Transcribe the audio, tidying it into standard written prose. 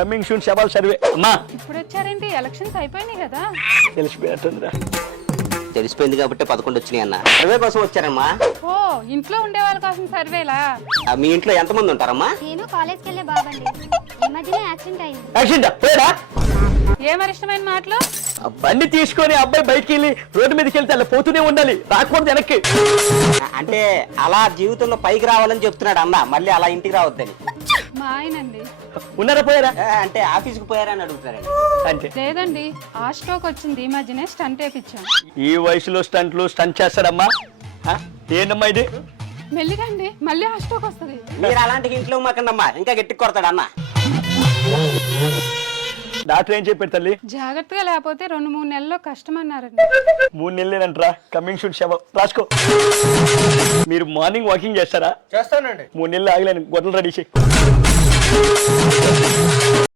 Coming షూన్ శవాల్ survey అమ్మా. ఇప్పుడు వచ్చారేంటి? Elections అయిపోయినాయి కదా. తెలిసిపోతుందిరా. తెలిసిపోయింది కాబట్టి 11 వచ్చినాయి అన్న. సర్వే కోసం వచ్చారమ్మా. ఓ, ఇంట్లో ఉండే వాళ్ళ కోసం సర్వేలా? మీ ఇంట్లో ఎంతమంది ఉంటారమ్మా? నేను కాలేజ్కి వెళ్ళే బాబండి. ఈ మధ్యనే యాక్సిడెంట్ అయింది. యాక్సిడెంట్ పోయాడా? ఏమరిష్టమైన మాటలు? బండి తీసుకొని అబ్బాయి బయటికి వెళ్ళి రోడ్డు మీదకి వెళ్తే అలా పోతూనే ఉండాలి, రాకూడదు వెనక్కి. అంటే అలా జీవితంలో పైకి రావాలని చెప్తున్నాడు అన్న, మళ్ళీ అలా ఇంటికి రావద్దని. మా ఆయనండి. ఉన్నారా పోయారా? అంటే ఆఫీస్కి పోయారా అని అడుగుతారండి. అంతే. లేదండి, ఆ స్ట్రోక్ వచ్చింది. ఈ మధ్యనే స్టంట్ వేపించాం. ఈ వయసులో స్టంట్ చేస్తారమ్మా? ఏంటమ్మా ఇది? మెల్లిగండి, మళ్ళీ ఆ స్ట్రోక్ వస్తుంది. మీరు అలాంటి ఇంట్లో మాకండమ్మా, ఇంకా గట్టి కొడతాడు అన్న. డాక్టర్ ఏం చెప్పారు తల్లి? జాగ్రత్తగా లేకపోతే 2-3 నెలల్లో కష్టం అన్నారండి. 3 నెలలేనంటరా. కమింగ్ షూట్ శవం రాసుకో. మీరు మార్నింగ్ వాకింగ్ చేస్తారా? చేస్తానండి. 3 నెలలు ఆగలేను, గొడవలు రెడీ చేయి.